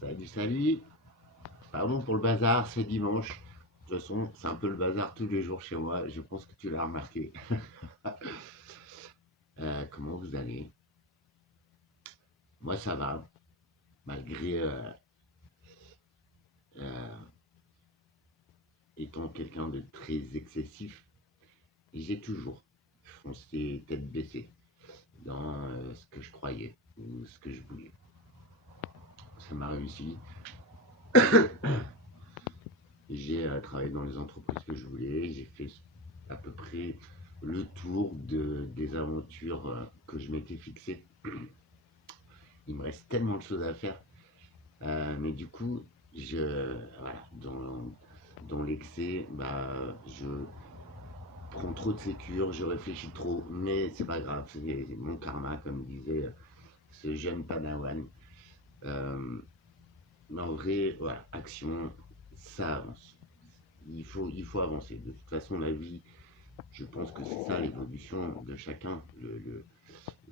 Salut, salut. Pardon pour le bazar, c'est dimanche. De toute façon, c'est un peu le bazar tous les jours chez moi. Je pense que tu l'as remarqué. Comment vous allez? Moi, ça va. Malgré euh, étant quelqu'un de très excessif, j'ai toujours foncé tête baissée dans ce que je croyais ou ce que je voulais. Ça m'a réussi. J'ai travaillé dans les entreprises que je voulais. J'ai fait à peu près le tour des aventures que je m'étais fixé. Il me reste tellement de choses à faire. Mais du coup, voilà, dans l'excès, je prends trop de sécure, je réfléchis trop, mais c'est pas grave, c'est mon karma, comme disait ce jeune padawan. Euh, mais en vrai, voilà, action, ça avance. Il faut avancer. De toute façon, la vie, je pense que c'est ça l'évolution de chacun, le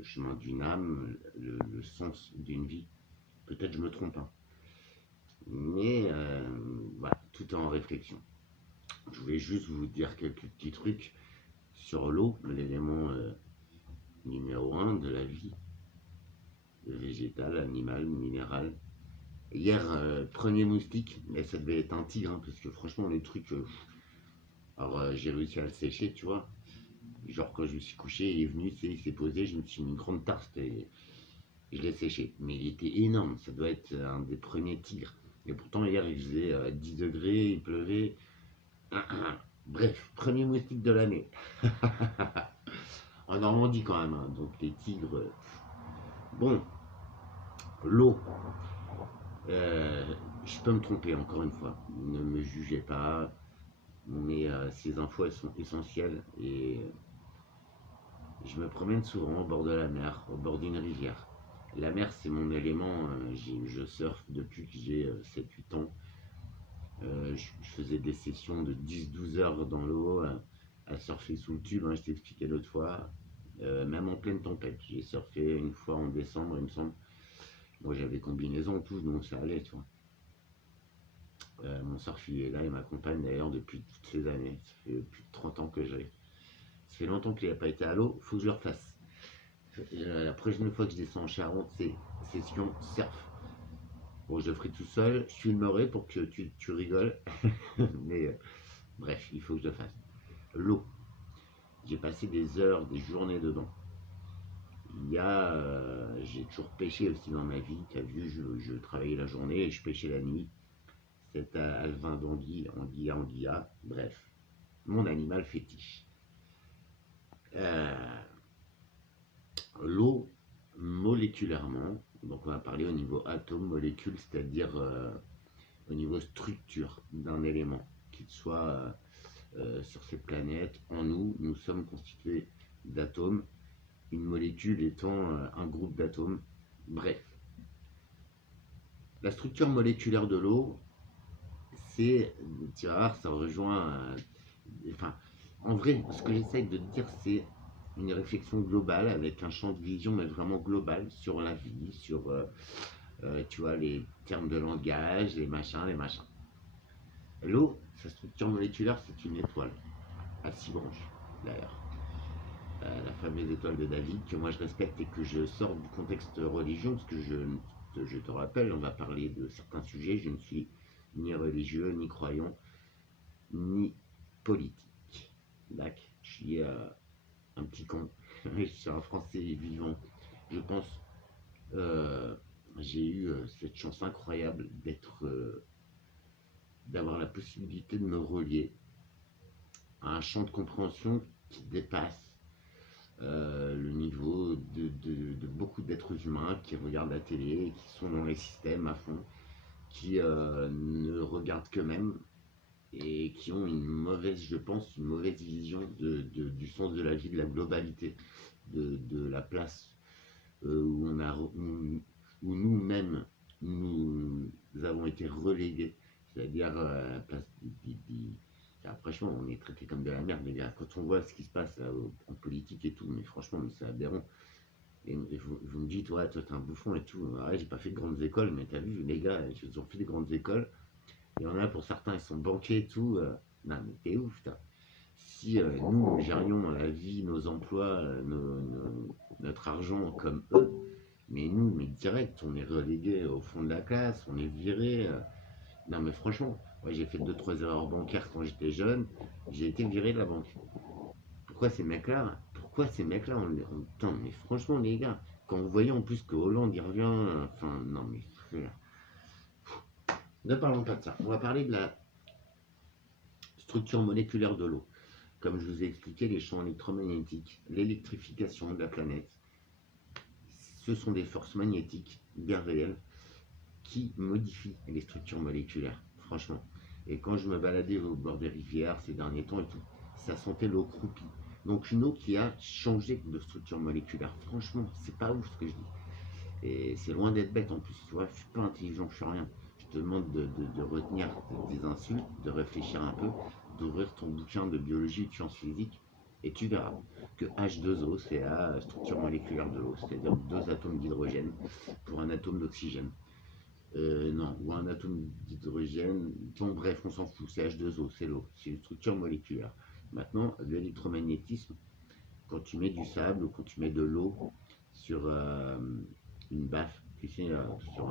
chemin d'une âme, le sens d'une vie. Peut-être je me trompe, hein. Mais voilà, tout est en réflexion. Je voulais juste vous dire quelques petits trucs sur l'eau, l'élément numéro un de la vie, végétale, animale, minérale. Hier, premier moustique, mais ça devait être un tigre, hein, parce que franchement, le truc. Alors, j'ai réussi à le sécher, tu vois. Genre, quand je me suis couché, il est venu, il s'est posé, je me suis mis une grande tarte et je l'ai séché. Mais il était énorme, ça doit être un des premiers tigres. Et pourtant, hier, il faisait 10 degrés, il pleuvait. Bref, premier moustique de l'année. En Normandie quand même, hein, donc les tigres. Bon, l'eau. Euh, je peux me tromper encore une fois. Ne me jugez pas. Mais ces infos, elles sont essentielles. Et je me promène souvent au bord de la mer, au bord d'une rivière. La mer, c'est mon élément. Je surfe depuis que j'ai 7-8 ans. Je faisais des sessions de 10-12 heures dans l'eau à surfer sous le tube, hein, je t'ai expliqué l'autre fois. Même en pleine tempête. J'ai surfé une fois en décembre, il me semble. Moi, j'avais combinaison, tout, donc ça allait, tu vois. Mon surf, il est là, il m'accompagne d'ailleurs depuis toutes ces années. Ça fait plus de 30 ans que j'ai. Ça fait longtemps qu'il n'a pas été à l'eau, faut que je le refasse. La prochaine fois que je descends en Charente, c'est session surf. Bon, je le ferai tout seul, je filmerai pour que tu rigoles. Mais bref, il faut que je le fasse. L'eau. J'ai passé des heures, des journées dedans. J'ai toujours pêché aussi dans ma vie. Tu as vu, je travaillais la journée et je pêchais la nuit. C'est à Alvin d'Anguille, Anguilla, Anguilla. Bref, mon animal fétiche. Euh, L'eau, moléculairement, donc on va parler au niveau atome, molécule, c'est-à-dire au niveau structure d'un élément, qu'il soit sur cette planète, en nous, nous sommes constitués d'atomes, une molécule étant un groupe d'atomes. Bref, la structure moléculaire de l'eau, c'est, tu vas voir, ça rejoint, enfin, en vrai, ce que j'essaye de dire, c'est une réflexion globale avec un champ de vision, mais vraiment global sur la vie, sur, tu vois, les termes de langage, les machins, les machins. L'eau, sa structure moléculaire, c'est une étoile à 6 branches, d'ailleurs. La fameuse étoile de David, que moi je respecte et que je sors du contexte religieux, parce que je te rappelle, on va parler de certains sujets, je ne suis ni religieux, ni croyant, ni politique. D'accord. Je suis un petit con. Je suis un Français vivant. Je pense, euh, j'ai eu cette chance incroyable d'avoir la possibilité de me relier à un champ de compréhension qui dépasse le niveau de beaucoup d'êtres humains qui regardent la télé, qui sont dans les systèmes à fond, qui ne regardent qu'eux-mêmes et qui ont une mauvaise, je pense, une mauvaise vision du sens de la vie, de la globalité, de la place où nous-mêmes nous avons été relégués, c'est-à-dire à la place franchement, on est traité comme de la merde, les gars. Quand on voit ce qui se passe là, en politique et tout, mais franchement, c'est aberrant. Et vous me dites, ouais, toi, t'es un bouffon et tout. Ouais, j'ai pas fait de grandes écoles, mais t'as vu, les gars, ils ont fait des grandes écoles. Il y en a pour certains, ils sont banquiers et tout. Non, mais t'es ouf, toi. Si nous, nous gérions la vie, nos emplois, notre argent comme eux, mais nous, mais direct, on est relégué au fond de la classe, on est viré. Non, mais franchement, ouais, j'ai fait deux trois erreurs bancaires quand j'étais jeune. J'ai été viré de la banque. Pourquoi ces mecs-là, putain, mais franchement, les gars, quand vous voyez en plus que Hollande, il revient, enfin, non, mais frère, ne parlons pas de ça. On va parler de la structure moléculaire de l'eau. Comme je vous ai expliqué, les champs électromagnétiques, l'électrification de la planète, ce sont des forces magnétiques bien réelles qui modifient les structures moléculaires, franchement. Et quand je me baladais au bord des rivières ces derniers temps et tout, ça sentait l'eau croupie. Donc une eau qui a changé de structure moléculaire. Franchement, c'est pas ouf ce que je dis. Et c'est loin d'être bête en plus, tu vois, je suis pas intelligent, je suis rien. Je te demande de retenir des insultes, de réfléchir un peu, d'ouvrir ton bouquin de biologie et de sciences physiques, et tu verras que H2O, c'est la structure moléculaire de l'eau, c'est-à-dire deux atomes d'hydrogène pour un atome d'oxygène. Non, ou un atome d'hydrogène, donc bref, on s'en fout, c'est H2O, c'est l'eau, c'est une structure moléculaire. Maintenant, l'électromagnétisme, quand tu mets du sable ou quand tu mets de l'eau sur une baffe, tu sais, sur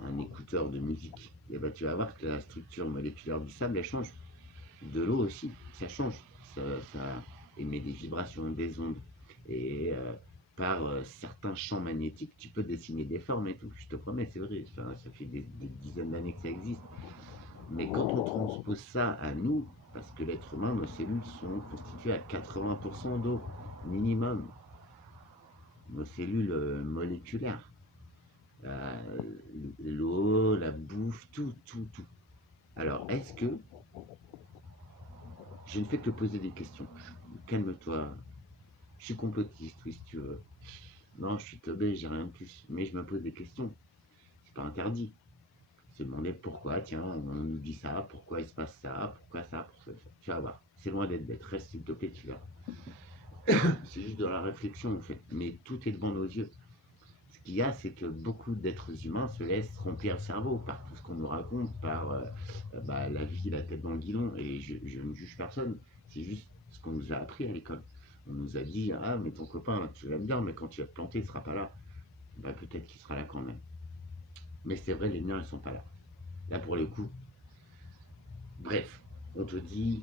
un écouteur de musique, et ben tu vas voir que la structure moléculaire du sable, elle change. De l'eau aussi, ça change. Ça émet des vibrations, des ondes. Et par certains champs magnétiques, tu peux dessiner des formes et tout. Je te promets, c'est vrai. Enfin, ça fait des dizaines d'années que ça existe. Mais quand on transpose ça à nous, parce que l'être humain, nos cellules sont constituées à 80% d'eau, minimum. Nos cellules moléculaires. Euh, L'eau, la bouffe, tout, tout, tout. Alors, est-ce que je ne fais que poser des questions? Calme-toi. Je suis complotiste, oui, si tu veux. Non, je suis teubé, j'ai rien de plus. Mais je me pose des questions. C'est pas interdit. Se demander pourquoi, tiens, on nous dit ça, pourquoi il se passe ça, pourquoi ça, pourquoi ça. Tu vas voir. C'est loin d'être bête. Reste, s'il te plaît, tu verras. C'est juste de la réflexion, en fait. Mais tout est devant nos yeux. Ce qu'il y a, c'est que beaucoup d'êtres humains se laissent remplir le cerveau par tout ce qu'on nous raconte, par la vie, la tête dans le guidon. Et je ne juge personne. C'est juste ce qu'on nous a appris à l'école. On nous a dit, ah, mais ton copain, tu l'aimes bien, mais quand tu vas te planter, il ne sera pas là. Bah, peut-être qu'il sera là quand même. Mais c'est vrai, les miens, ils ne sont pas là. Là, pour le coup, bref, on te dit,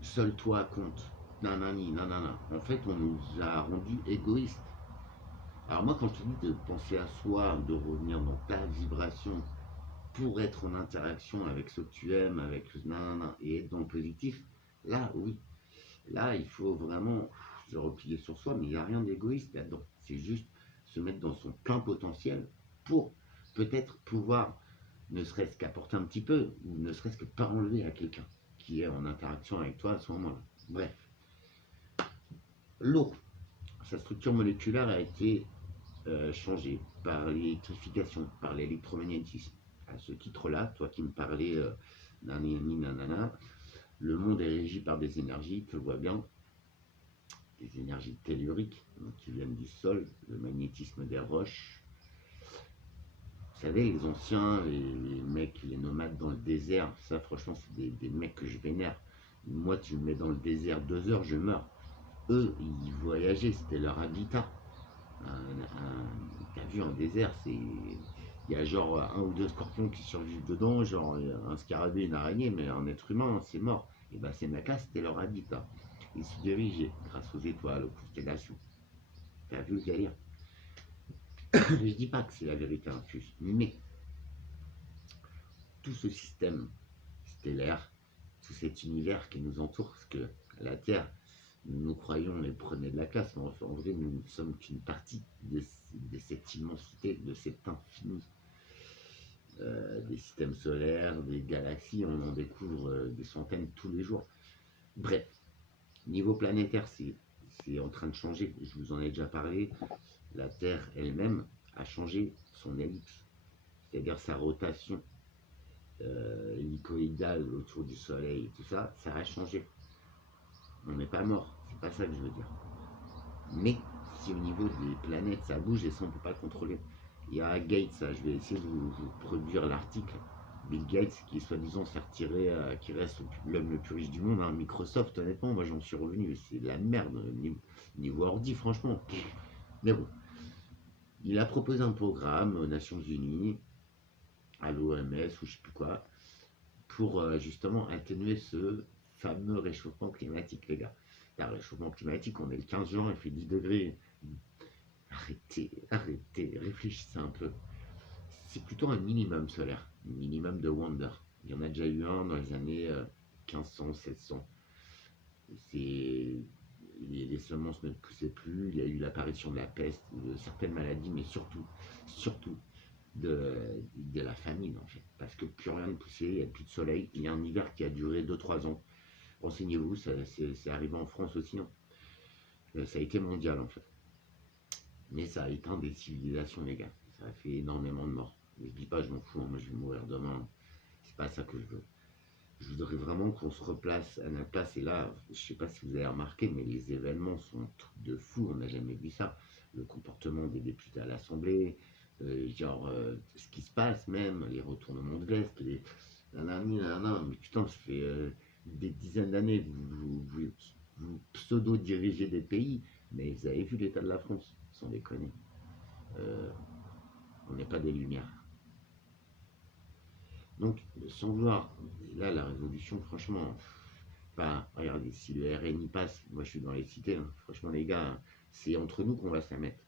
seul toi compte. Nanani, nanana. En fait, on nous a rendus égoïstes. Alors moi, quand je te dis de penser à soi, de revenir dans ta vibration pour être en interaction avec ce que tu aimes, avec nanana, et être dans le positif, là, oui. Là, il faut vraiment se replier sur soi, mais il n'y a rien d'égoïste là-dedans. C'est juste se mettre dans son plein potentiel pour peut-être pouvoir, ne serait-ce qu'apporter un petit peu, ou ne serait-ce que pas enlever à quelqu'un qui est en interaction avec toi à ce moment-là. Bref. L'eau, sa structure moléculaire a été changée par l'électrification, par l'électromagnétisme. À ce titre-là, toi qui me parlais nanani nanana, le monde est régi par des énergies, tu le vois bien, des énergies telluriques donc, qui viennent du sol, le magnétisme des roches. Vous savez, les anciens, les mecs, les nomades dans le désert, ça franchement, c'est des mecs que je vénère. Moi, tu me mets dans le désert 2 heures, je meurs. Eux, ils voyageaient, c'était leur habitat. T'as vu, un désert, c'est. Il y a genre un ou deux scorpions qui survivent dedans, genre un scarabée, une araignée, mais un être humain, c'est mort. Et ben ces mecs-là, c'était leur habitat. Ils se dirigeaient grâce aux étoiles, aux constellations. T'as vu le délire? Je dis pas que c'est la vérité infuse, mais tout ce système stellaire, tout cet univers qui nous entoure, parce que la Terre, nous croyons les premiers de la classe, mais en vrai, nous ne sommes qu'une partie de cette immensité, de cet infini. Des systèmes solaires, des galaxies, on en découvre des centaines tous les jours. Bref, niveau planétaire, c'est en train de changer. Je vous en ai déjà parlé. La Terre elle-même a changé son ellipse, c'est-à-dire sa rotation hélicoïdale autour du Soleil et tout ça, ça a changé. On n'est pas mort, c'est pas ça que je veux dire. Mais si au niveau des planètes ça bouge et ça on peut pas le contrôler. Il y a Gates, ça, je vais essayer de vous produire l'article. Bill Gates qui soi-disant s'est retiré, qui reste l'homme le plus riche du monde, hein. Microsoft, honnêtement, moi j'en suis revenu, c'est de la merde niveau ordi, franchement. Mais bon, il a proposé un programme aux Nations Unies, à l'OMS ou je sais plus quoi, pour justement atténuer ce fameux réchauffement climatique, les gars. Le réchauffement climatique, on est le 15 juin, il fait 10 degrés. Arrêtez, réfléchissez un peu. C'est plutôt un minimum solaire, un minimum de Wonder. Il y en a déjà eu un dans les années 1500, 1700. Les semences ne poussaient plus, il y a eu l'apparition de la peste, de certaines maladies, mais surtout de la famine en fait. Parce que plus rien ne poussait, il n'y a plus de soleil, il y a un hiver qui a duré 2-3 ans. Renseignez-vous, c'est arrivé en France aussi. Hein. Ça a été mondial en fait. Mais ça a éteint des civilisations, les gars. Ça a fait énormément de morts. Mais je dis pas, je m'en fous, hein, moi je vais mourir demain. C'est pas ça que je veux. Je voudrais vraiment qu'on se replace à notre place. Et là, je sais pas si vous avez remarqué, mais les événements sont un truc de fou. On n'a jamais vu ça. Le comportement des députés à l'Assemblée, ce qui se passe même, les retournements de veste, les nanana. Mais putain, ça fait des dizaines d'années que vous pseudo-dirigez des pays, mais vous avez vu l'état de la France. Sans déconner. On n'est pas des lumières. Donc, sans vouloir, là, la révolution, franchement, enfin, regardez, si le RN passe, moi je suis dans les cités, hein, franchement, les gars, c'est entre nous qu'on va se la mettre.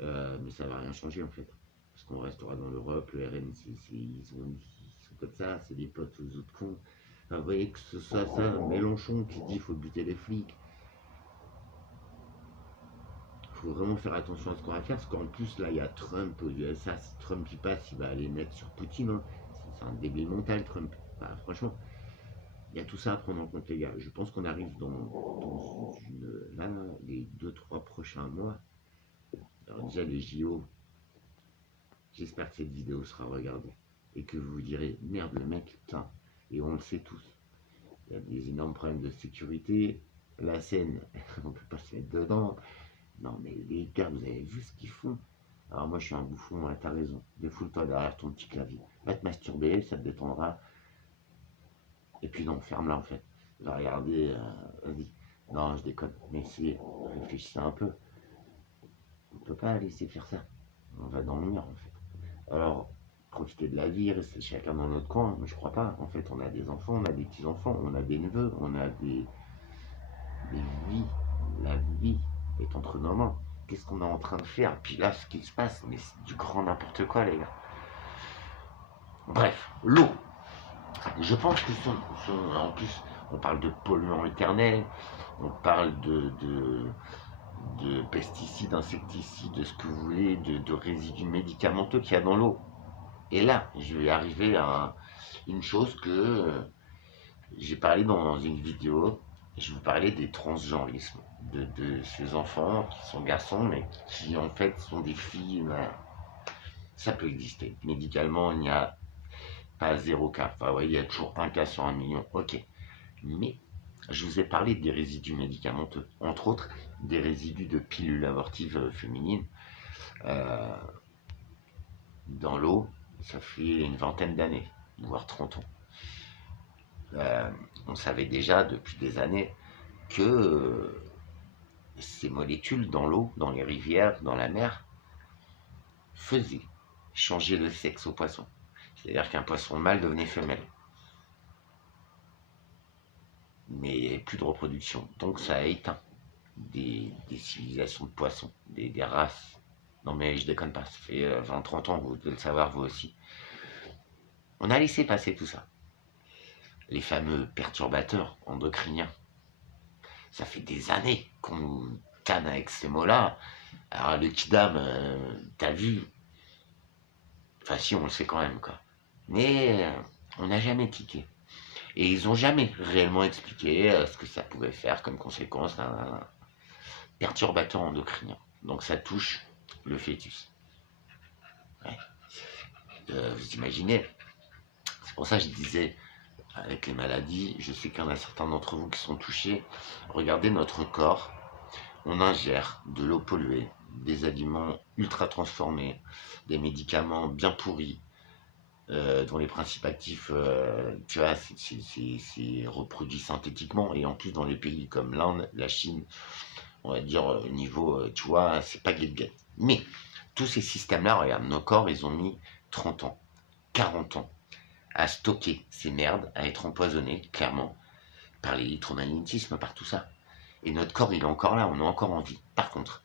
Mais ça va rien changer en fait. Parce qu'on restera dans l'Europe, le RN, ils sont comme ça, c'est des potes aux autres cons. Enfin, vous voyez que ce soit ça, Mélenchon qui dit qu'il faut buter les flics. Il faut vraiment faire attention à ce qu'on va faire, parce qu'en plus, là, il y a Trump aux USA. Si Trump il passe, il va aller mettre sur Poutine. Hein. C'est un débile mental, Trump. Enfin, franchement, il y a tout ça à prendre en compte, les gars. Je pense qu'on arrive dans là, les 2-3 prochains mois. Alors, déjà, les JO, j'espère que cette vidéo sera regardée. Et que vous vous direz, merde, le mec, putain. Et on le sait tous. Il y a des énormes problèmes de sécurité. La scène, on ne peut pas se mettre dedans. Non mais les gars, vous avez vu ce qu'ils font? Alors moi je suis un bouffon, hein, t'as raison. Défoule-toi derrière ton petit clavier. Va te masturber, ça te détendra. Et puis non, ferme-la en fait. Va regarder, vas-y. Non, je déconne. Mais si, réfléchissez un peu. On peut pas laisser faire ça. On va dans le mur en fait. Alors, profitez de la vie, restez chacun dans notre coin. Mais je crois pas. En fait, on a des enfants, on a des petits-enfants, on a des neveux, on a des vies. La vie est entre nos mains. Qu'est-ce qu'on est en train de faire? Puis là, ce qui se passe, mais c'est du grand n'importe quoi, les gars. Bref, l'eau. Je pense que en plus, on parle de polluants éternels, on parle de pesticides, insecticides, de ce que vous voulez, de résidus médicamenteux qu'il y a dans l'eau. Et là, je vais arriver à une chose que j'ai parlé dans une vidéo. Je vous parlais des transgenrismes, de ces enfants qui sont garçons, mais qui en fait sont des filles. Ça peut exister. Médicalement, il n'y a pas 0 cas. Enfin, ouais, il y a toujours 1 cas sur 1 million. Ok. Mais je vous ai parlé des résidus médicamenteux, entre autres des résidus de pilules abortives féminines dans l'eau. Ça fait une vingtaine d'années, voire 30 ans. On savait déjà depuis des années que ces molécules dans l'eau, dans les rivières, dans la mer, faisaient changer le sexe au poisson. C'est-à-dire qu'un poisson mâle devenait femelle. Mais il n'y avait plus de reproduction. Donc ça a éteint des civilisations de poissons, des races. Non mais je déconne pas, ça fait 20-30 ans, vous devez le savoir vous aussi. On a laissé passer tout ça. Les fameux perturbateurs endocriniens. Ça fait des années qu'on nous canne avec ces mots-là. Alors le kidam, t'as vu? Enfin si, on le sait quand même, quoi. Mais on n'a jamais tiqué. Et ils n'ont jamais réellement expliqué ce que ça pouvait faire comme conséquence d'un perturbateur endocrinien. Donc ça touche le fœtus. Ouais. Vous imaginez? C'est pour ça que je disais, avec les maladies, je sais qu'il y en a certains d'entre vous qui sont touchés. Regardez notre corps. on ingère de l'eau polluée, des aliments ultra transformés, des médicaments bien pourris, dont les principes actifs, tu vois, c'est reproduit synthétiquement, et en plus dans les pays comme l'Inde, la Chine, on va dire niveau, tu vois, c'est pas guet-guet. Mais tous ces systèmes-là, regarde, nos corps, ils ont mis 30 ans, 40 ans à stocker ces merdes, à être empoisonnés, clairement, par l'électromagnétisme, par tout ça. Et notre corps, il est encore là, on est encore en vie. Par contre,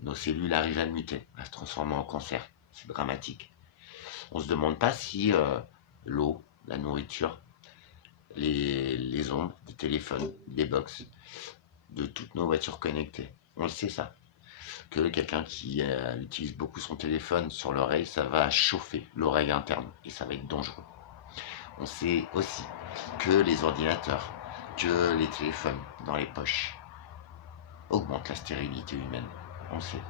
nos cellules arrivent à muter, à se transformer en cancer. C'est dramatique. On se demande pas si l'eau, la nourriture, les ondes, des téléphones, des box, de toutes nos voitures connectées. On le sait ça. Que quelqu'un qui utilise beaucoup son téléphone sur l'oreille, ça va chauffer l'oreille interne et ça va être dangereux. On sait aussi que les ordinateurs, que les téléphones dans les poches augmentent la stérilité humaine. On le sait.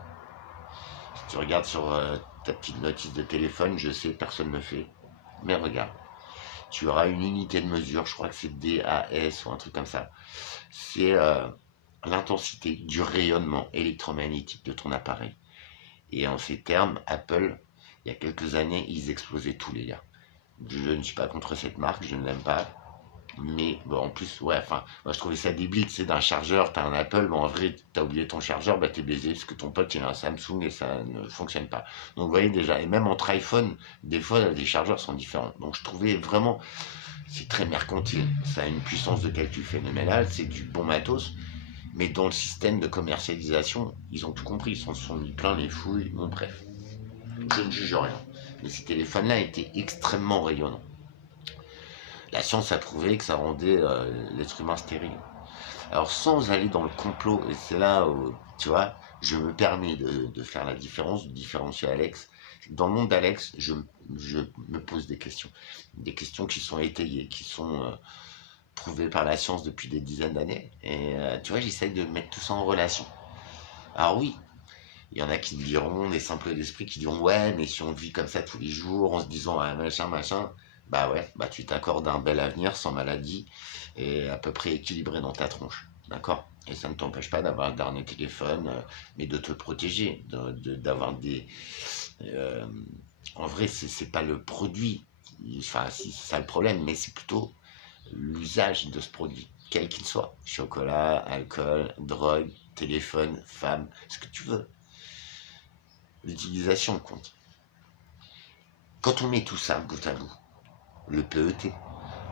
Si tu regardes sur ta petite notice de téléphone, je sais, personne ne le fait. Mais regarde, tu auras une unité de mesure, je crois que c'est DAS ou un truc comme ça. C'est l'intensité du rayonnement électromagnétique de ton appareil. Et en ces termes, Apple, il y a quelques années, ils explosaient tous les gars. Je ne suis pas contre cette marque, je ne l'aime pas. Mais bon, en plus, ouais, enfin, moi je trouvais ça débile, c'est d'un chargeur, t'as un Apple, bon en vrai, t'as oublié ton chargeur, bah t'es baisé, parce que ton pote il a un Samsung et ça ne fonctionne pas. Donc vous voyez déjà, et même entre iPhone, des fois les chargeurs sont différents. Donc je trouvais vraiment, c'est très mercantile, ça a une puissance de calcul phénoménale, c'est du bon matos, mais dans le système de commercialisation, ils ont tout compris, ils s'en sont mis plein les fouilles, bon bref. Je ne juge rien. Mais ces téléphones-là étaient extrêmement rayonnants. La science a prouvé que ça rendait l'être humain stérile. Alors sans aller dans le complot, et c'est là où, tu vois, je me permets de faire la différence, de différencier Alex. Dans le monde d'Alex, je me pose des questions qui sont étayées, qui sont prouvées par la science depuis des dizaines d'années. Et tu vois, j'essaye de mettre tout ça en relation. Alors oui, il y en a qui diront, des simples d'esprit, qui diront ouais, mais si on vit comme ça tous les jours, en se disant ah, machin, machin, bah ouais, bah tu t'accordes un bel avenir sans maladie et à peu près équilibré dans ta tronche, d'accord? Et ça ne t'empêche pas d'avoir un dernier téléphone, mais de te protéger, d'avoir des. euh, En vrai, c'est pas le produit, enfin, si c'est ça le problème, mais c'est plutôt l'usage de ce produit, quel qu'il soit. Chocolat, alcool, drogue, téléphone, femme, ce que tu veux. L'utilisation compte. Quand on met tout ça bout à bout, le PET,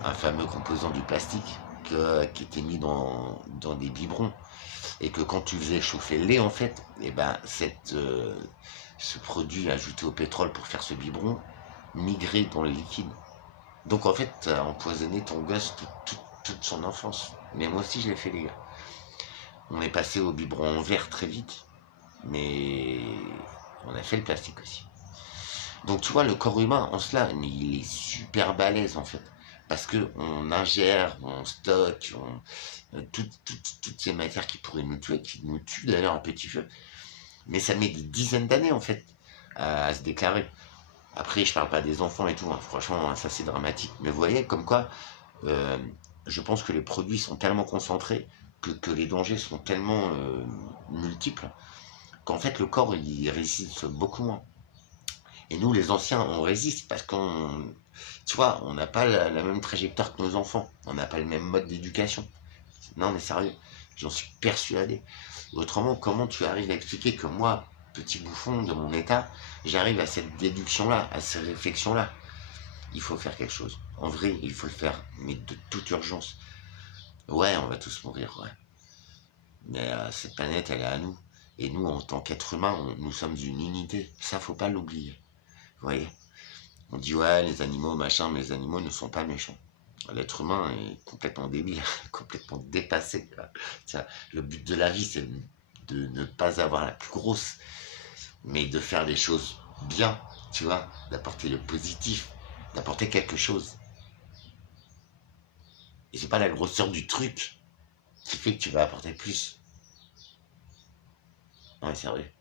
un fameux composant du plastique qui était mis dans des biberons, et que quand tu faisais chauffer le lait, en fait, et ben ce produit ajouté au pétrole pour faire ce biberon migrait dans le liquide. Donc en fait, tu as empoisonné ton gosse toute son enfance. Mais moi aussi, je l'ai fait, les gars. On est passé au biberon en verre très vite, mais on a fait le plastique aussi. Donc tu vois, le corps humain, en cela, mais il est super balèze en fait. Parce que on ingère, on stocke, toutes ces matières qui pourraient nous tuer, qui nous tuent d'ailleurs à petit feu. Mais ça met des dizaines d'années en fait à se déclarer. Après, je parle pas des enfants et tout, hein. Franchement, ça c'est dramatique. Mais vous voyez, comme quoi, euh, je pense que les produits sont tellement concentrés que les dangers sont tellement multiples qu'en fait le corps il résiste beaucoup moins. Et nous, les anciens, on résiste parce qu'on, tu vois, on n'a pas la même trajectoire que nos enfants. On n'a pas le même mode d'éducation. Non, mais sérieux, j'en suis persuadé. Autrement, comment tu arrives à expliquer que moi, petit bouffon de mon état, j'arrive à cette déduction-là, à ces réflexions-là? Il faut faire quelque chose. En vrai, il faut le faire, mais de toute urgence. Ouais, on va tous mourir, ouais. Mais cette planète, elle est à nous. Et nous, en tant qu'êtres humains, nous sommes une unité. Ça, faut pas l'oublier. Vous voyez? On dit ouais, les animaux, machin, mais les animaux ne sont pas méchants. L'être humain est complètement débile, complètement dépassé. Tiens, le but de la vie, c'est de ne pas avoir la plus grosse, mais de faire les choses bien, tu vois, d'apporter le positif, d'apporter quelque chose. Et c'est pas la grosseur du truc qui fait que tu vas apporter plus. Non, c'est vrai.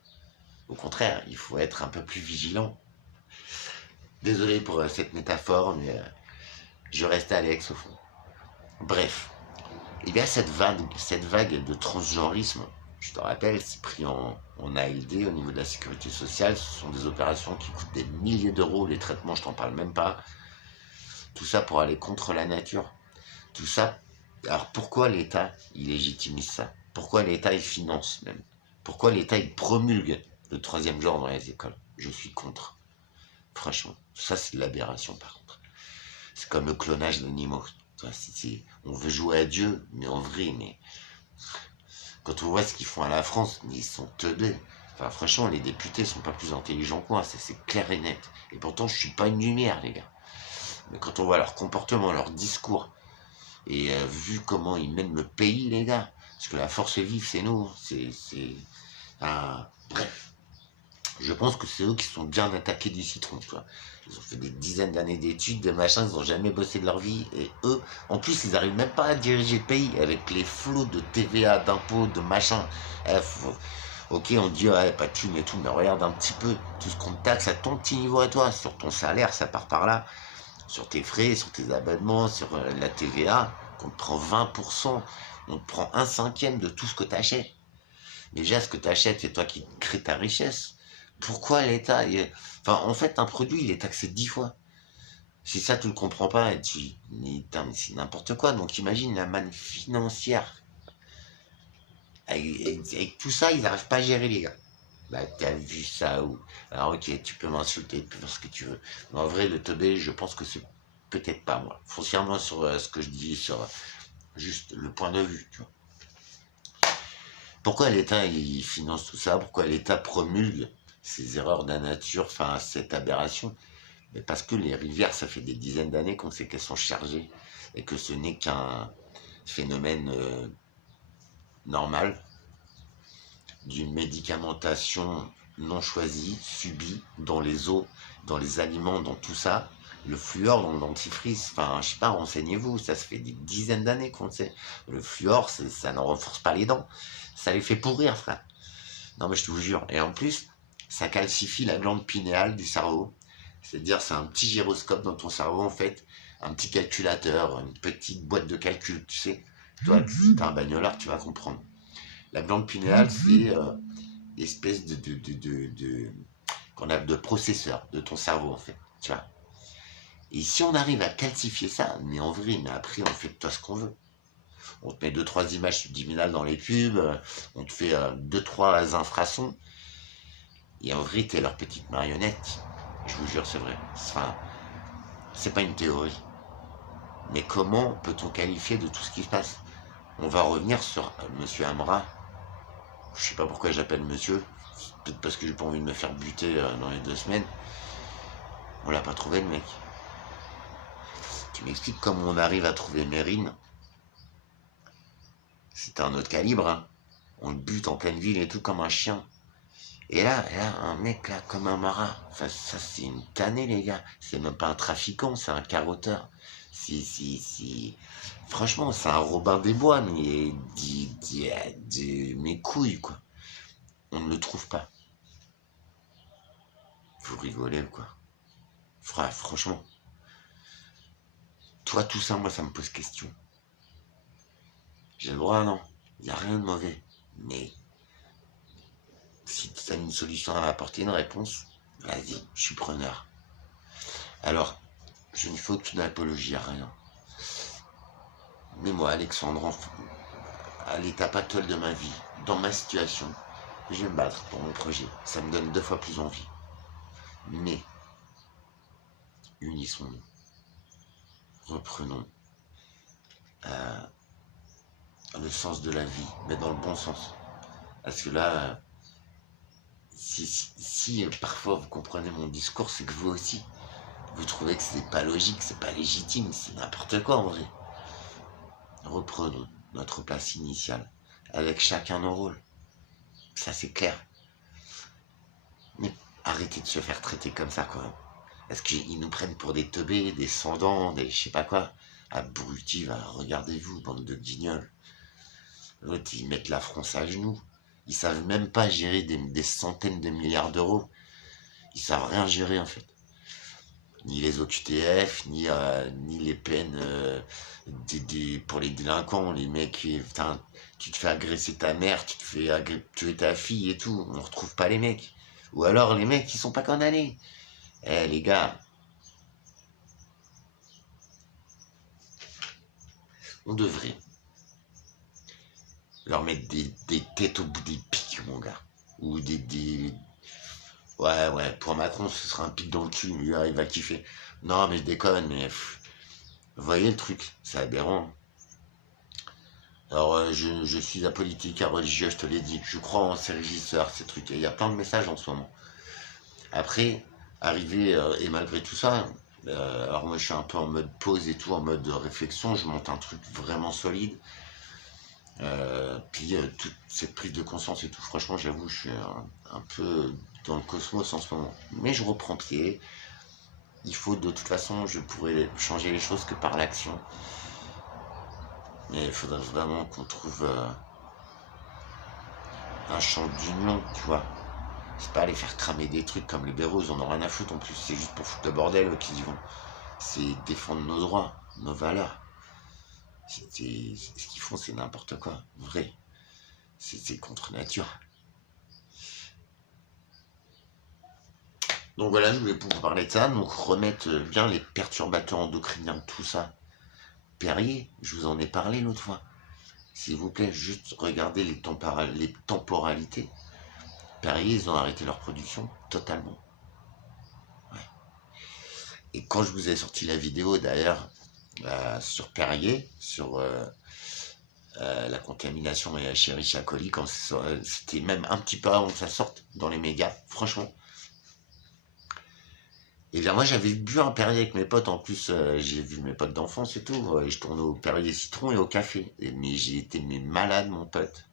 Au contraire, il faut être un peu plus vigilant. Désolé pour cette métaphore, mais je reste Alex au fond. Bref, il y a cette vague de transgenrisme je te rappelle, c'est pris en ALD au niveau de la sécurité sociale. Ce sont des opérations qui coûtent des milliers d'euros. Les traitements, je t'en parle même pas. Tout ça pour aller contre la nature. Tout ça. Alors pourquoi l'État, il légitimise ça? Pourquoi l'État, il finance même? Pourquoi l'État, il promulgue le troisième genre dans les écoles? Je suis contre. Franchement, ça c'est de l'aberration par contre. C'est comme le clonage d'animaux. On veut jouer à Dieu, mais en vrai, mais quand on voit ce qu'ils font à la France, mais ils sont teubés. Enfin, franchement, les députés sont pas plus intelligents que moi, c'est clair et net. Et pourtant, je suis pas une lumière, les gars. Mais quand on voit leur comportement, leur discours, et vu comment ils mènent le pays, les gars, parce que la force vive, c'est nous. Bref. Je pense que c'est eux qui sont bien attaqués du citron, tu vois. Ils ont fait des dizaines d'années d'études, des machins, ils n'ont jamais bossé de leur vie. Et eux, en plus, ils n'arrivent même pas à diriger le pays avec les flots de TVA, d'impôts, de machins. Ok, on dit, ouais, pas de thunes et tout, mais regarde un petit peu tout ce qu'on te taxe à ton petit niveau à toi. Sur ton salaire, ça part par là. Sur tes frais, sur tes abonnements, sur la TVA, on te prend 20%, on te prend 1/5 de tout ce que tu achètes. Déjà, ce que tu achètes, c'est toi qui crée ta richesse. Pourquoi l'État Enfin, en fait, un produit, il est taxé 10 fois. Si ça, tu le comprends pas, et tu mais c'est n'importe quoi. Donc, imagine la manne financière. Avec tout ça, ils n'arrivent pas à gérer, les gars. Bah, t'as vu ça ou... Alors, ok, tu peux m'insulter, tu peux faire ce que tu veux. Mais en vrai, le teubé, je pense que c'est peut-être pas moi. Foncièrement sur ce que je dis, sur juste le point de vue, tu vois. Pourquoi l'État, il finance tout ça? Pourquoi l'État promulgue ces erreurs de la nature, enfin, cette aberration? Mais parce que les rivières, ça fait des dizaines d'années qu'on sait qu'elles sont chargées et que ce n'est qu'un phénomène normal d'une médicamentation non choisie, subie dans les eaux, dans les aliments, dans tout ça. Le fluor dans le dentifrice, enfin, je sais pas, renseignez-vous, ça se fait des dizaines d'années qu'on le sait. Le fluor, ça ne renforce pas les dents, ça les fait pourrir, frère. Non, mais je te vous jure. Et en plus, ça calcifie la glande pinéale du cerveau. C'est-à-dire, c'est un petit gyroscope dans ton cerveau, en fait, un petit calculateur, une petite boîte de calcul, tu sais. Toi, si t'es un bagnolard, tu vas comprendre. La glande pinéale, c'est l'espèce qu'on a de processeur de ton cerveau, en fait, tu vois. Et si on arrive à calcifier ça, mais en vrai, mais après, on fait de toi ce qu'on veut. On te met 2-3 images subliminales dans les pubs, on te fait 2-3 infrasons, et en vrai, t'es leur petite marionnette. Je vous jure, c'est vrai. Enfin, c'est pas une théorie. Mais comment peut-on qualifier de tout ce qui se passe? On va revenir sur Monsieur Amra. Je sais pas pourquoi j'appelle monsieur. Peut-être parce que j'ai pas envie de me faire buter dans les 2 semaines. On l'a pas trouvé, le mec. Tu m'expliques comment on arrive à trouver Mérine? C'est un autre calibre, hein. On le bute en pleine ville et tout comme un chien. Et là, un mec là, comme un marin, enfin, ça c'est une tannée, les gars. C'est même pas un trafiquant, c'est un carotteur. Si. Franchement, c'est un Robin des Bois, mais mes couilles, quoi. On ne le trouve pas. Vous rigolez, quoi. Franchement. Toi, tout ça, moi, ça me pose question. J'ai le droit, non. Il n'y a rien de mauvais. Mais si tu as une solution à apporter, une réponse, vas-y, je suis preneur. Alors, je ne fais aucune apologie à rien. Mais moi, Alexandre, à l'étape actuelle de ma vie, dans ma situation, je vais me battre pour mon projet. Ça me donne 2 fois plus envie. Mais, unissons-nous. Reprenons le sens de la vie, mais dans le bon sens. Parce que là, si parfois vous comprenez mon discours, c'est que vous aussi, vous trouvez que c'est pas logique, c'est pas légitime, c'est n'importe quoi en vrai. Reprenons notre place initiale, avec chacun nos rôles. Ça c'est clair. Mais arrêtez de se faire traiter comme ça, quoi. Parce qu'ils nous prennent pour des teubés, des sans-dents, des je sais pas quoi. Abrutis, regardez-vous, bande de guignols. L'autre, ils mettent la France à genoux. Ils savent même pas gérer des centaines de milliards d'euros. Ils savent rien gérer, en fait. Ni les OQTF, ni les peines pour les délinquants, les mecs. Putain, tu te fais agresser ta mère, tu te fais tuer ta fille et tout. On retrouve pas les mecs. Ou alors les mecs, ils sont pas condamnés. Eh les gars, on devrait leur mettre des têtes au bout des pics, mon gars. Ou des... Ouais, pour Macron, ce sera un pic dans le cul, lui, là, il va kiffer. Non, mais je déconne, mais... vous voyez le truc, c'est aberrant. Alors, je suis apolitique, religieux, je te l'ai dit. Je crois en ces régisseurs, ces trucs. Il y a plein de messages en ce moment. Après, arriver, et malgré tout ça, alors moi je suis un peu en mode pause et tout, en mode réflexion, je monte un truc vraiment solide. Puis toute cette prise de conscience et tout, franchement, j'avoue, je suis un peu dans le cosmos en ce moment. Mais je reprends pied. Il faut, de toute façon, je pourrais changer les choses que par l'action. Mais il faudrait vraiment qu'on trouve un champ d'union, tu vois. C'est pas aller faire cramer des trucs comme les Béros, on en a rien à foutre en plus. C'est juste pour foutre le bordel qu'ils y vont. C'est défendre nos droits, nos valeurs. Ce qu'ils font, c'est n'importe quoi, vrai. C'est contre nature. Donc voilà, je voulais vous parler de ça. Donc remettre bien les perturbateurs endocriniens, tout ça. Perrier, je vous en ai parlé l'autre fois. S'il vous plaît, juste regardez les temporalités. Perrier, ils ont arrêté leur production totalement. Ouais. Et quand je vous ai sorti la vidéo d'ailleurs sur Perrier, sur la contamination et la Escherichia coli, quand c'était même un petit peu avant que ça sorte dans les médias, franchement. Et bien moi j'avais bu un Perrier avec mes potes, en plus j'ai vu mes potes d'enfance et tout, et je tournais au Perrier citron et au café. Mais j'ai été malade mon pote.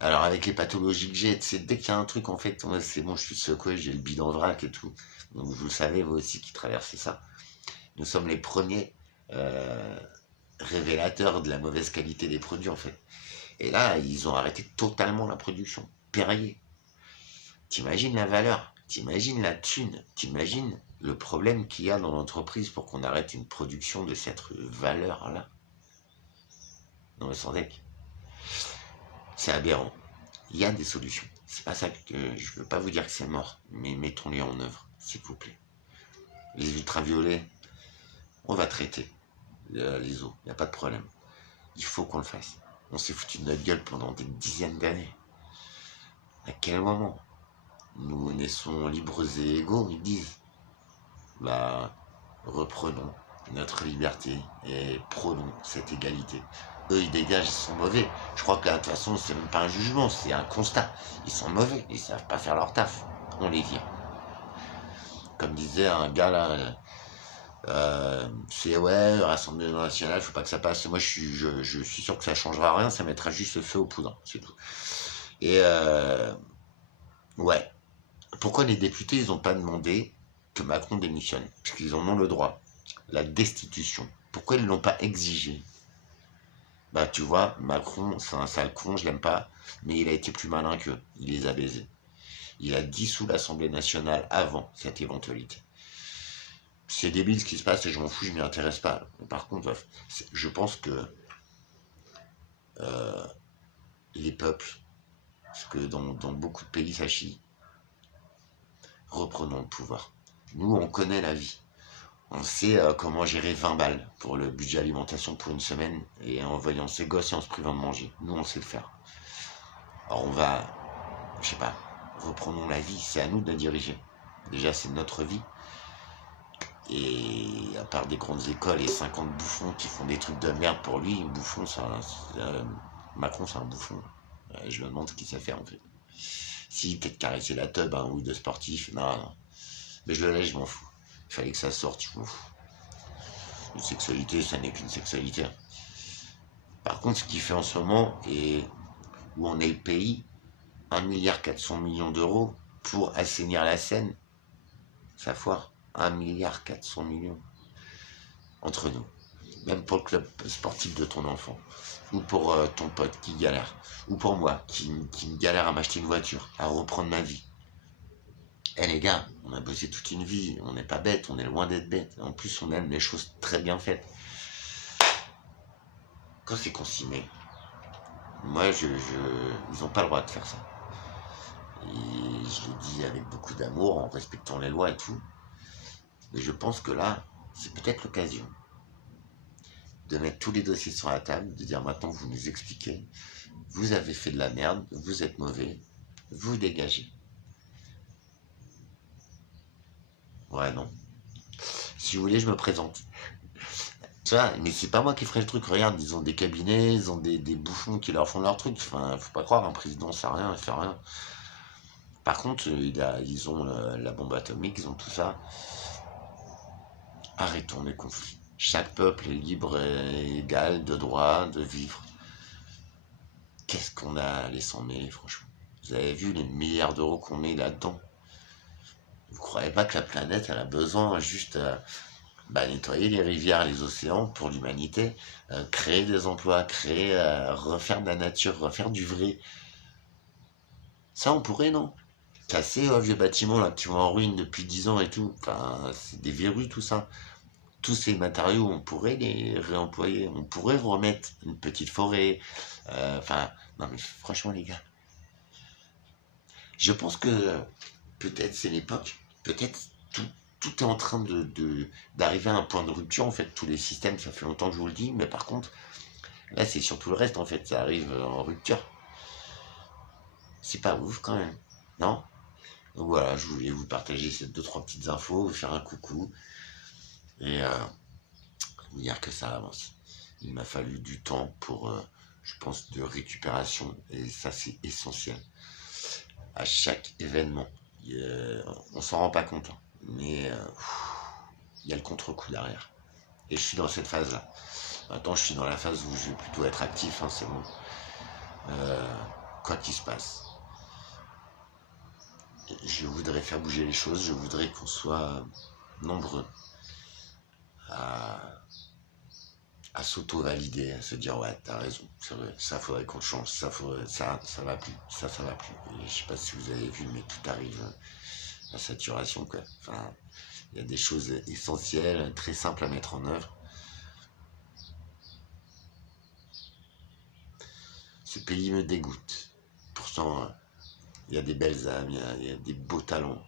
Alors avec les pathologies que j'ai, c'est dès qu'il y a un truc en fait, c'est bon, je suis secoué, j'ai le bide en vrac et tout. Donc vous le savez, vous aussi qui traversez ça. Nous sommes les premiers révélateurs de la mauvaise qualité des produits en fait. Et là, ils ont arrêté totalement la production. Perrier. T'imagines la valeur, t'imagines la thune, t'imagines le problème qu'il y a dans l'entreprise pour qu'on arrête une production de cette valeur-là. Non mais sans deck. C'est aberrant. Il y a des solutions. C'est pas ça que je veux pas vous dire que c'est mort, mais mettons-les en œuvre, s'il vous plaît. Les ultraviolets, on va traiter les eaux, il n'y a pas de problème. Il faut qu'on le fasse. On s'est foutu de notre gueule pendant des dizaines d'années. À quel moment nous naissons libres et égaux, ils disent. Bah, reprenons notre liberté et prônons cette égalité. Eux, ils dégagent, ils sont mauvais. Je crois que de toute façon, c'est même pas un jugement, c'est un constat. Ils sont mauvais, ils savent pas faire leur taf. On les vire. Comme disait un gars là, c'est ouais, Rassemblement national, faut pas que ça passe. Moi, je suis sûr que ça changera rien, ça mettra juste le feu aux poudres, c'est tout. Et ouais. Pourquoi les députés, ils ont pas demandé que Macron démissionne? Parce qu'ils en ont le droit. La destitution. Pourquoi ils ne l'ont pas exigé? Bah, tu vois, Macron, c'est un sale con, je l'aime pas, mais il a été plus malin qu'eux. Il les a baisés. Il a dissous l'Assemblée nationale avant cette éventualité. C'est débile ce qui se passe et je m'en fous, je m'y intéresse pas. Par contre, je pense que les peuples, parce que dans beaucoup de pays ça chie, reprenons le pouvoir. Nous, on connaît la vie. On sait comment gérer 20 balles pour le budget alimentation pour une semaine et en voyant ses gosses et en se privant de manger. Nous, on sait le faire. Alors on va, je sais pas, reprenons la vie, c'est à nous de la diriger. Déjà, c'est notre vie. Et à part des grandes écoles et 50 bouffons qui font des trucs de merde pour lui, bouffon, Macron, c'est un bouffon. Je me demande ce qu'il sait faire en fait. Si, peut-être caresser la teub, un ou deux sportifs, non. Mais je le laisse, je m'en fous. Il fallait que ça sorte, je m'en fous. Une sexualité, ça n'est qu'une sexualité. Par contre, ce qu'il fait en ce moment, et où on est le pays, 1,4 milliard d'euros pour assainir la Seine, ça foire. 1,4 milliard entre nous. Même pour le club sportif de ton enfant. Ou pour ton pote qui galère. Ou pour moi qui galère à m'acheter une voiture, à reprendre ma vie. Eh les gars, on a bossé toute une vie, on n'est pas bête, on est loin d'être bête. En plus, on aime les choses très bien faites. quand c'est consigné, moi, ils n'ont pas le droit de faire ça. Et je le dis avec beaucoup d'amour, en respectant les lois et tout. Mais je pense que là, c'est peut-être l'occasion de mettre tous les dossiers sur la table, de dire maintenant vous nous expliquez, vous avez fait de la merde, vous êtes mauvais, vous dégagez. Ouais, non. Si vous voulez, je me présente. Tu vois, mais c'est pas moi qui ferai le truc. Regarde, ils ont des cabinets, ils ont des bouffons qui leur font leur truc. Enfin, faut pas croire, un président, ça rien, il fait rien. Par contre, ils ont la bombe atomique, ils ont tout ça. Arrêtons les conflits. Chaque peuple est libre et égal de droit de vivre. Qu'est-ce qu'on a à aller s'en mêler, franchement. Vous avez vu les milliards d'euros qu'on met là-dedans. Vous croyez pas que la planète, elle a besoin juste nettoyer les rivières, les océans pour l'humanité, créer des emplois, refaire de la nature, refaire du vrai. Ça, on pourrait, non? Casser vieux bâtiments là, qui sont en ruine depuis 10 ans et tout. Enfin, c'est des verrues, tout ça. Tous ces matériaux, on pourrait les réemployer. On pourrait remettre une petite forêt. Non mais franchement, les gars, je pense que peut-être c'est l'époque. Peut-être tout est en train d'arriver à un point de rupture, en fait. Tous les systèmes, ça fait longtemps que je vous le dis. Mais par contre, là, c'est surtout le reste, en fait. Ça arrive en rupture. C'est pas ouf, quand même. Non? Donc voilà, je voulais vous partager ces 2-3 petites infos, vous faire un coucou et vous dire que ça avance. Il m'a fallu du temps pour, je pense, de récupération et ça c'est essentiel. À chaque événement, on s'en rend pas compte, hein, mais il y a le contre-coup derrière. Et je suis dans cette phase-là. Maintenant, je suis dans la phase où je vais plutôt être actif, hein, c'est bon. Quoi qu'il se passe. Je voudrais faire bouger les choses, je voudrais qu'on soit nombreux à s'auto-valider, à se dire ouais t'as raison, c'est vrai, ça faudrait qu'on change, ça va plus, ça va plus. Et je sais pas si vous avez vu, mais tout arrive à saturation quoi. Enfin, il y a des choses essentielles, très simples à mettre en œuvre. Ce pays me dégoûte. Pourtant, il y a des belles âmes, il y a des beaux talents.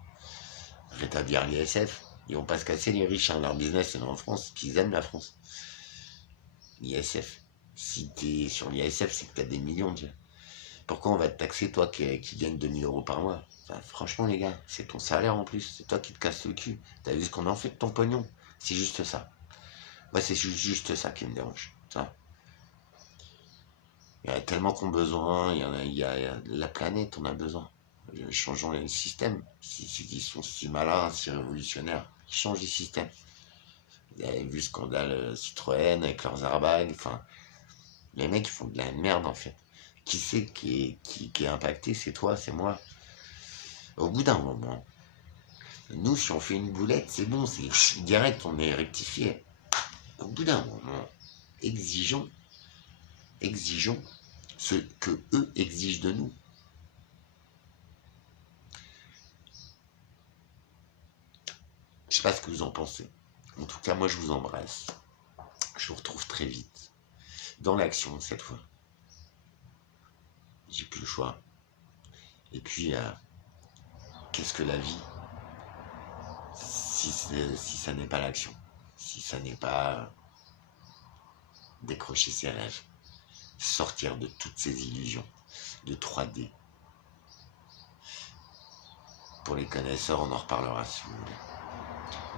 Rétablir l'ISF, ils vont pas se casser les riches, hein. Leur business c'est en France, qu'ils aiment la France. L'ISF. Si t'es sur l'ISF, c'est que t'as des millions, tu vois. Pourquoi on va te taxer, toi, qui gagne 2 000 € par mois? Enfin, franchement, les gars, c'est ton salaire en plus. C'est toi qui te casses le cul. T'as vu ce qu'on en fait de ton pognon? C'est juste ça. Moi, c'est juste ça qui me dérange. Ça. Il y a tellement qu'on a besoin. Il y a la planète, on a besoin. Changeons les systèmes. S'ils sont si malins, si révolutionnaires, ils changent les systèmes. Vous avez vu le scandale Citroën avec leurs airbags. Enfin, les mecs, ils font de la merde, en fait. Qui c'est qui est impacté? C'est toi, c'est moi. Au bout d'un moment, nous, si on fait une boulette, c'est bon, c'est direct, on est rectifié. Au bout d'un moment, exigeons ce que eux exigent de nous. Je sais pas ce que vous en pensez. En tout cas, moi, je vous embrasse. Je vous retrouve très vite. Dans l'action, cette fois. J'ai plus le choix. Et puis, qu'est-ce que la vie si ça n'est pas l'action? Si ça n'est pas décrocher ses rêves, sortir de toutes ces illusions de 3D. Pour les connaisseurs, on en reparlera si vous voulez.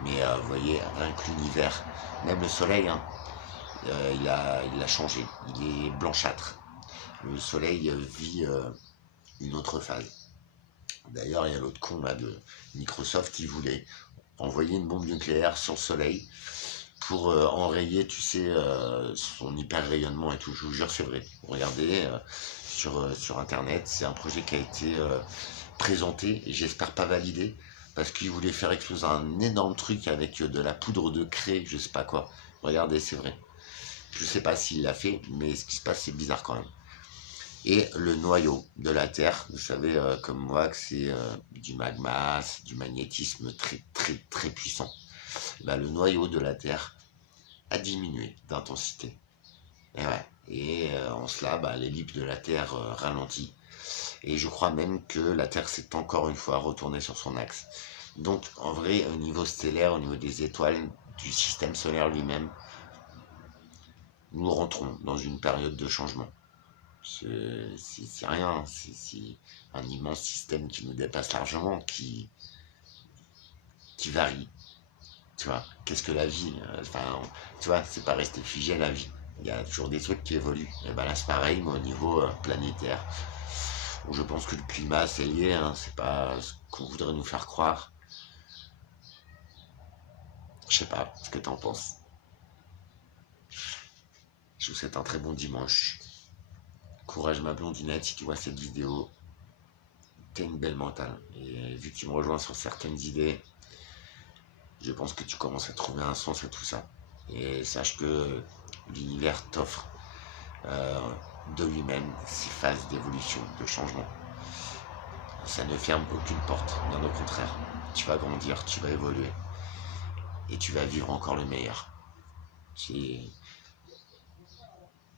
Mais vous voyez, rien que l'univers, même le soleil, hein, il a changé. Il est blanchâtre. Le soleil vit une autre phase. D'ailleurs, il y a l'autre con là de Microsoft qui voulait envoyer une bombe nucléaire sur le soleil pour enrayer, tu sais, son hyper rayonnement et tout. Je vous jure, c'est vrai. Regardez sur internet, c'est un projet qui a été présenté et j'espère pas validé parce qu'il voulait faire exploser un énorme truc avec de la poudre de craie, je sais pas quoi. Regardez, c'est vrai. Je sais pas s'il l'a fait, mais ce qui se passe, c'est bizarre quand même. Et le noyau de la Terre, vous savez comme moi que c'est du magma, c'est du magnétisme très très très puissant. Le noyau de la Terre a diminué d'intensité. Et ouais. Et en cela, bah, l'ellipse de la Terre ralentit. Et je crois même que la Terre s'est encore une fois retournée sur son axe. Donc, en vrai, au niveau stellaire, au niveau des étoiles, du système solaire lui-même, nous rentrons dans une période de changement. C'est rien, c'est un immense système qui nous dépasse largement, qui varie. Tu vois, qu'est-ce que la vie? Enfin, tu vois, c'est pas resté figé la vie. Il y a toujours des trucs qui évoluent. Et ben là, c'est pareil, mais au niveau planétaire. Où je pense que le climat, c'est lié, hein, c'est pas ce qu'on voudrait nous faire croire. Je sais pas ce que t'en penses. Je vous souhaite un très bon dimanche. Courage ma blondinette, si tu vois cette vidéo, t'es une belle mentale. Et vu que tu me rejoins sur certaines idées, je pense que tu commences à trouver un sens à tout ça. Et sache que l'univers t'offre de lui-même ces phases d'évolution, de changement. Ça ne ferme aucune porte, bien au contraire. Tu vas grandir, tu vas évoluer. Et tu vas vivre encore le meilleur. C'est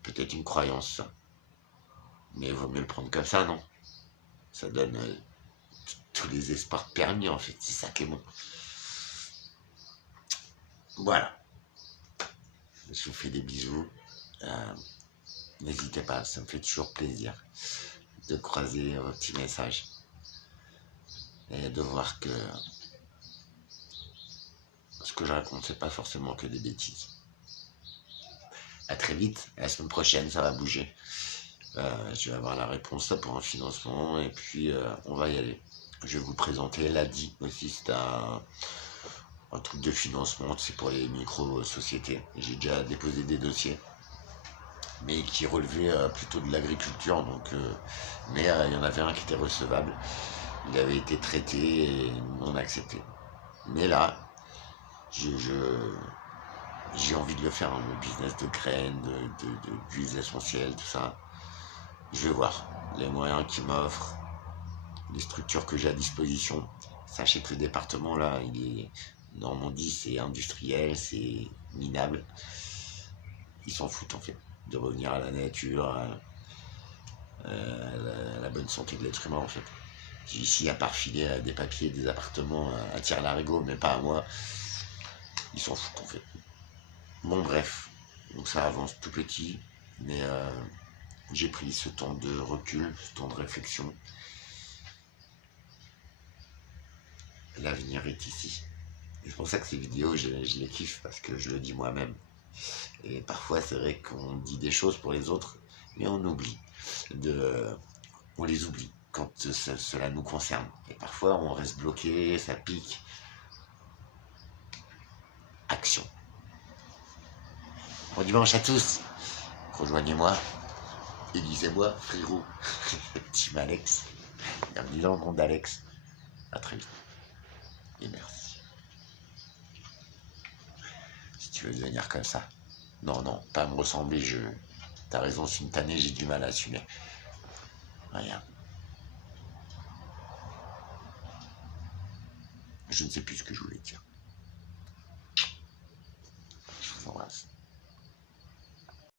peut-être une croyance, ça. Mais il vaut mieux le prendre comme ça, non? Ça donne tous les espoirs permis, en fait. C'est ça qui est bon. Voilà. Je vous fais des bisous. N'hésitez pas, ça me fait toujours plaisir de croiser vos petits messages et de voir que ce que je raconte, c'est pas forcément que des bêtises. À très vite, la semaine prochaine, ça va bouger. Je vais avoir la réponse pour un financement et puis on va y aller. Je vais vous présenter l'ADI aussi, c'est un truc de financement, c'est pour les micro-sociétés. J'ai déjà déposé des dossiers, mais qui relevaient plutôt de l'agriculture, donc mais il y en avait un qui était recevable. Il avait été traité et non accepté. Mais là, j'ai envie de le faire, hein, mon business de graines, d'huiles essentielles, tout ça. Je vais voir les moyens qu'ils m'offrent, les structures que j'ai à disposition. Sachez que le département, là, il est Normandie, c'est industriel, c'est minable. Ils s'en foutent, en fait, de revenir à la nature, à la bonne santé de l'être humain, en fait. Ici, à part filer des papiers, des appartements à Tire-Larigot, mais pas à moi, ils s'en foutent, en fait. Bon, bref, donc ça avance tout petit, mais j'ai pris ce temps de recul, ce temps de réflexion. L'avenir est ici. C'est pour ça que ces vidéos, je les kiffe, parce que je le dis moi-même. Et parfois, c'est vrai qu'on dit des choses pour les autres, mais on oublie. On les oublie quand cela nous concerne. Et parfois, on reste bloqué, ça pique. Action. Bon dimanche à tous. Rejoignez-moi. Élisez-moi, frérot. Team Alex. Bienvenue dans le monde d'Alex. À très vite. Et merci. Si tu veux devenir comme ça. Non, non, pas me ressembler, T'as raison, c'est une tannée, j'ai du mal à assumer. Rien. Je ne sais plus ce que je voulais dire.